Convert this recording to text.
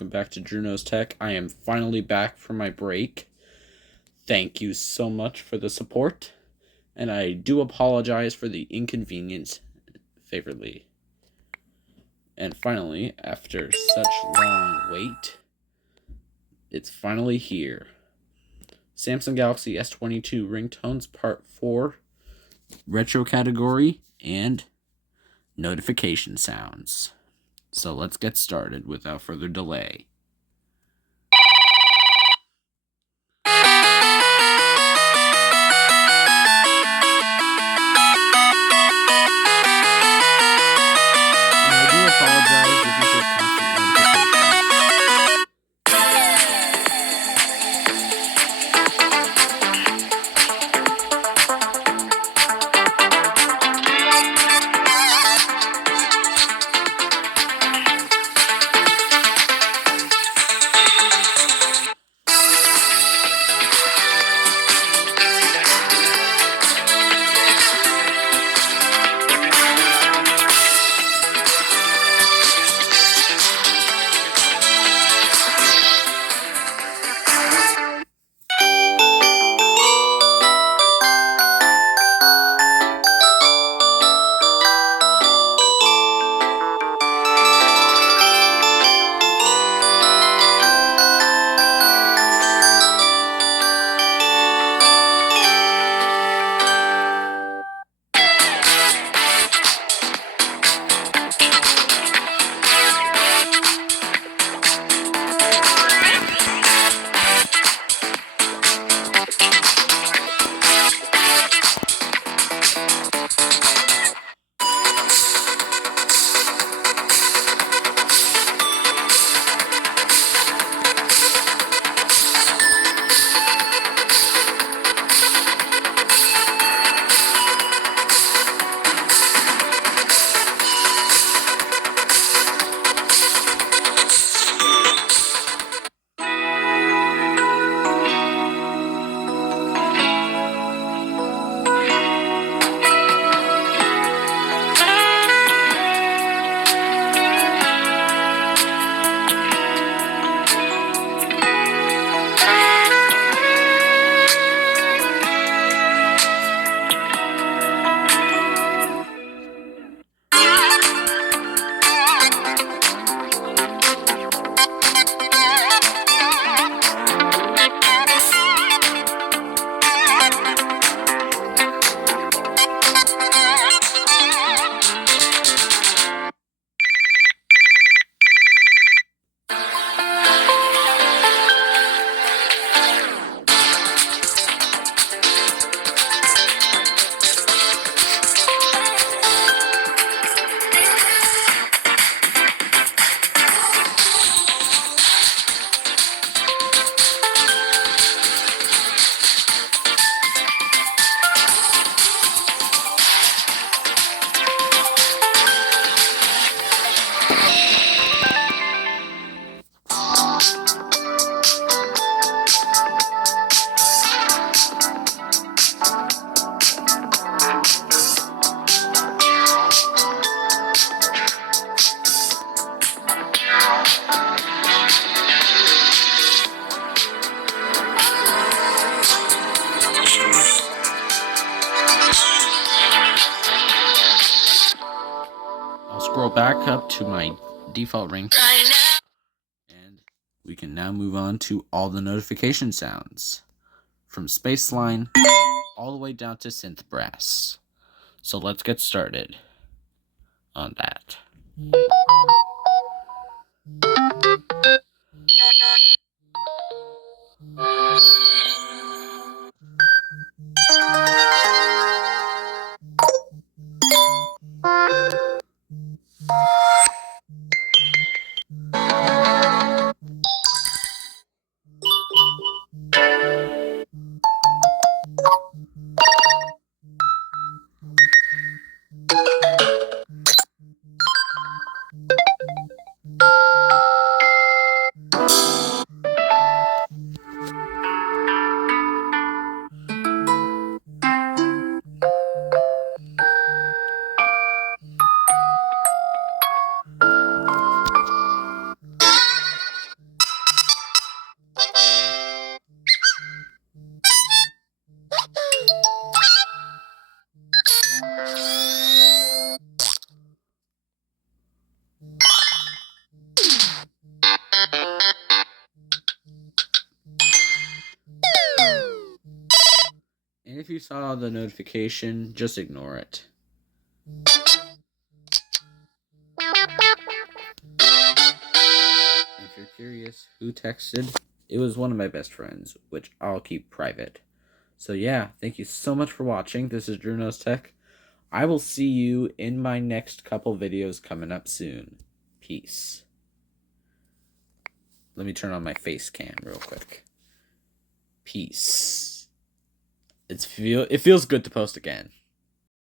welcome back to Drew Knows Tech. I am finally back from my break. Thank you so much for the support, and I do apologize for the inconvenience, favorably. And finally, after such long wait, it's finally here. Samsung Galaxy S22 Ringtones Part 4, Retro category, and notification sounds. So let's get started without further delay. And I do apologize if you get constant notifications. I'll scroll back up to my default ringtone, and we can now move on to all the notification sounds, from Spaceline all the way down to synth brass. So let's get started on that. if you saw the notification, just ignore it. If you're curious who texted, it was one of my best friends, which I'll keep private. So yeah, thank you so much for watching. This is Drew Knows Tech. I will see you in my next couple videos coming up soon. Peace. Let me turn on my face cam real quick. Peace. It feels good to post again.